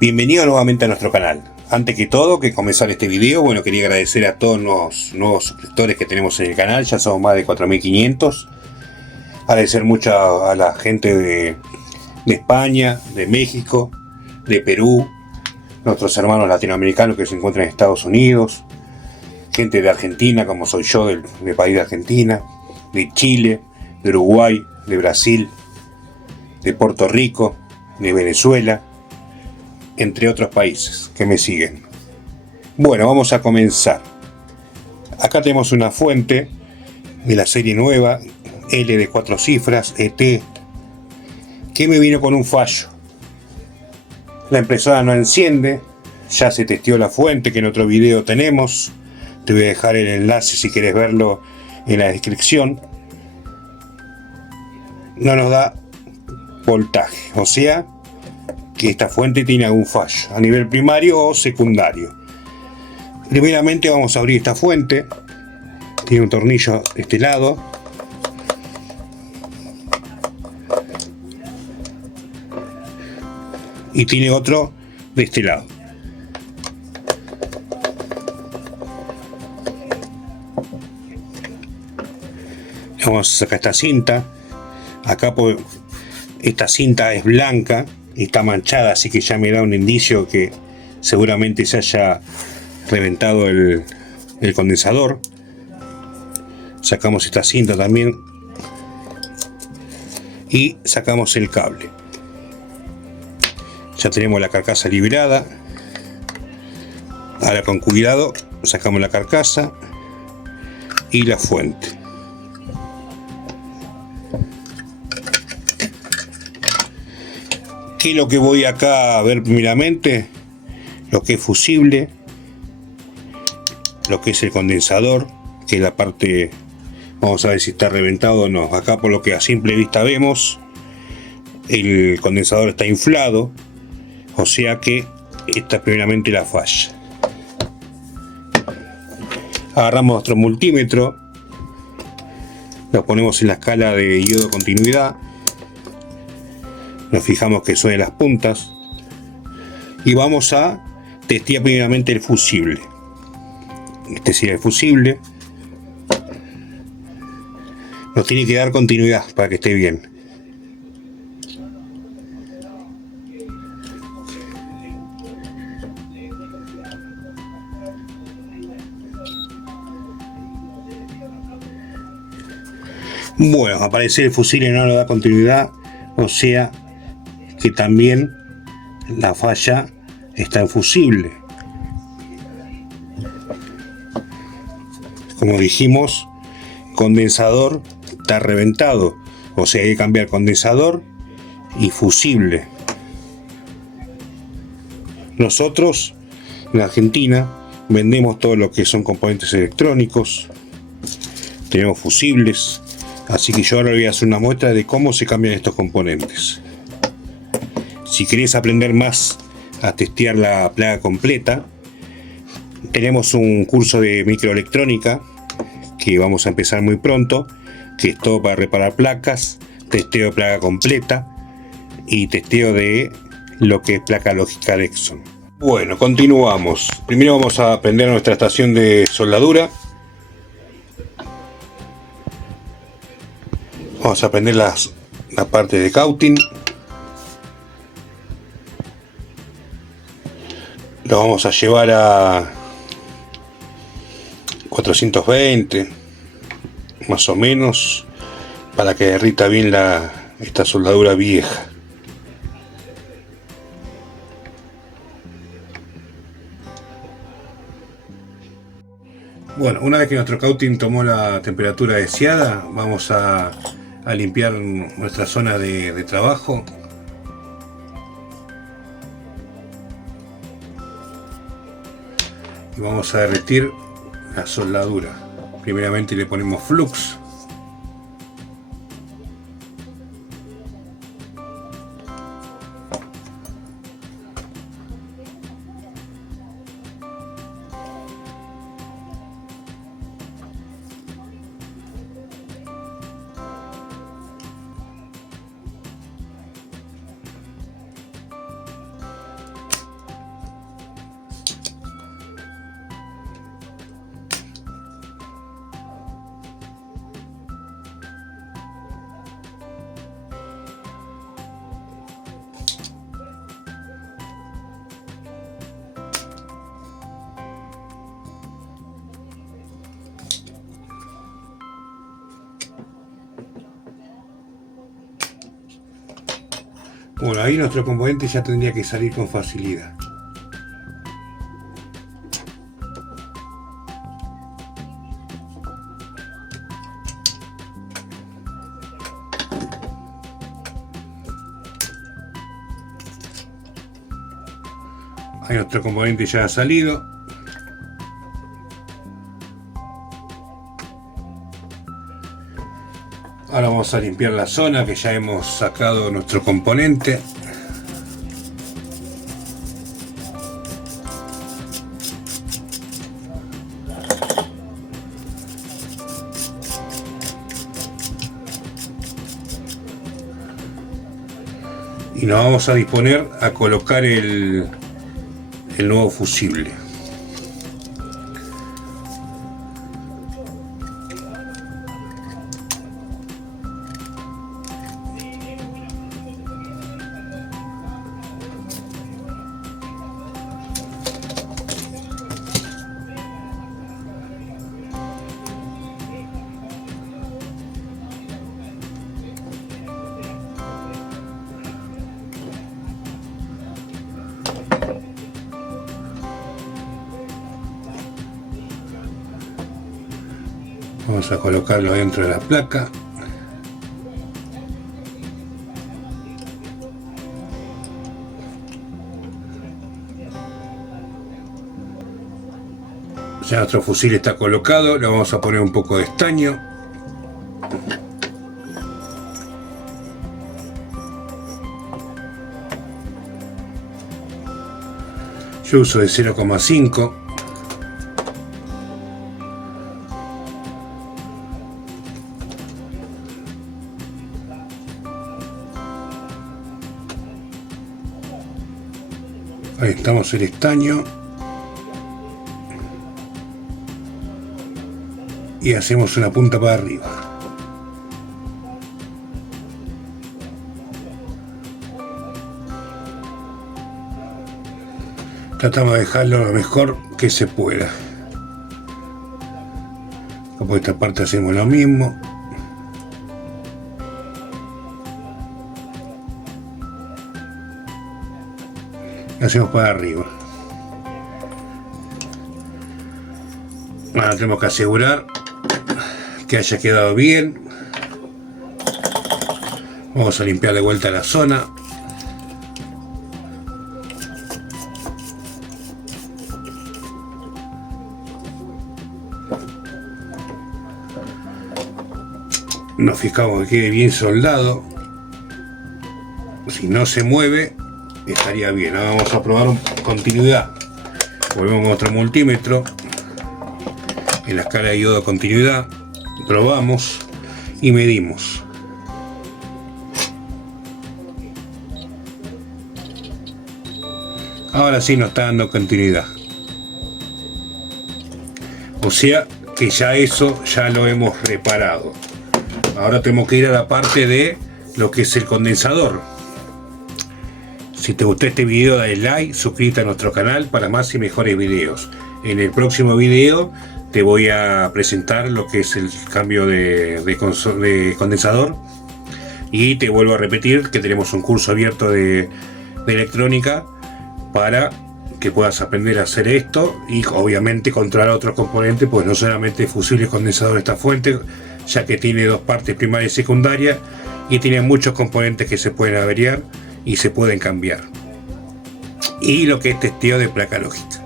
Bienvenido nuevamente a nuestro canal. Antes que todo, que comenzar este video, quería agradecer a todos los nuevos suscriptores que tenemos en el canal. Ya somos más de 4500. Agradecer mucho a la gente de España, de México, de Perú, nuestros hermanos latinoamericanos que se encuentran en Estados Unidos, gente de Argentina, como soy yo, del país de Argentina, de Chile, de Uruguay, de Brasil, de Puerto Rico, de Venezuela, entre otros países que me siguen. Bueno, vamos a comenzar. Acá tenemos una fuente de la serie nueva, L de 4 cifras, ET, que me vino con un fallo. La impresora no enciende, ya se testeó la fuente, que en otro video tenemos. Te voy a dejar el enlace si quieres verlo en la descripción. No nos da voltaje, o sea que esta fuente tiene algún fallo a nivel primario o secundario. Primeramente vamos a abrir esta fuente. Tiene un tornillo de este lado. Y tiene otro de este lado. Vamos a sacar esta cinta. Acá esta cinta es blanca y está manchada, así que ya me da un indicio que seguramente se haya reventado el condensador. Sacamos esta cinta también y sacamos el cable. Ya tenemos la carcasa liberada. Ahora con cuidado sacamos la carcasa y la fuente. ¿Qué es lo que voy acá a ver primeramente? Lo que es fusible, lo que es el condensador, que es la parte, vamos a ver si está reventado o no. Acá por lo que a simple vista vemos, el condensador está inflado, o sea que esta es primeramente la falla. Agarramos nuestro multímetro, lo ponemos en la escala de diodo de continuidad. Nos fijamos que suenen las puntas y vamos a testear primeramente el fusible. Este sería el fusible. Nos tiene que dar continuidad para que esté bien. Bueno, aparece el fusible, no nos da continuidad, o sea que también la falla está en fusible. Como dijimos, condensador está reventado, o sea hay que cambiar condensador y fusible. Nosotros en Argentina vendemos todo lo que son componentes electrónicos, tenemos fusibles, así que yo ahora voy a hacer una muestra de cómo se cambian estos componentes. Si querés aprender más a testear la placa completa, tenemos un curso de microelectrónica que vamos a empezar muy pronto, que es todo para reparar placas, testeo de placa completa y testeo de lo que es placa lógica de Exxon. Bueno, continuamos. Primero vamos a prender nuestra estación de soldadura. Vamos a prender la parte de cauting. Lo vamos a llevar a 420 más o menos para que derrita bien esta soldadura vieja. Bueno, una vez que nuestro cauting tomó la temperatura deseada, vamos a limpiar nuestra zona de trabajo. Y vamos a derretir la soldadura. Primeramente le ponemos flux. Bueno, ahí nuestro componente ya tendría que salir con facilidad. Ahí nuestro componente ya ha salido. Ahora vamos a limpiar la zona que ya hemos sacado nuestro componente. Y nos vamos a disponer a colocar el nuevo fusible. Vamos a colocarlo dentro de la placa. Ya nuestro fusil está colocado, le vamos a poner un poco de estaño. Yo uso de 0,5. Ahí estamos el estaño. Y hacemos una punta para arriba. Tratamos de dejarlo lo mejor que se pueda. Por esta parte hacemos lo mismo. Hacemos para arriba. Ahora tenemos que asegurar que haya quedado bien. Vamos a limpiar de vuelta la zona. Nos fijamos que quede bien soldado. Si no se mueve, estaría bien. Ahora vamos a probar continuidad. Volvemos a nuestro multímetro. En la escala de iodo continuidad. Probamos y medimos. Ahora sí nos está dando continuidad. O sea que ya eso ya lo hemos reparado. Ahora tenemos que ir a la parte de lo que es el condensador. Si te gustó este video, dale like, suscríbete a nuestro canal para más y mejores videos. En el próximo video te voy a presentar lo que es el cambio de condensador. Y te vuelvo a repetir que tenemos un curso abierto de electrónica para que puedas aprender a hacer esto y obviamente controlar otros componentes, pues no solamente fusible condensador de esta fuente, ya que tiene dos partes, primaria y secundaria, y tiene muchos componentes que se pueden averiar y se pueden cambiar. Y lo que es testeo de placa lógica.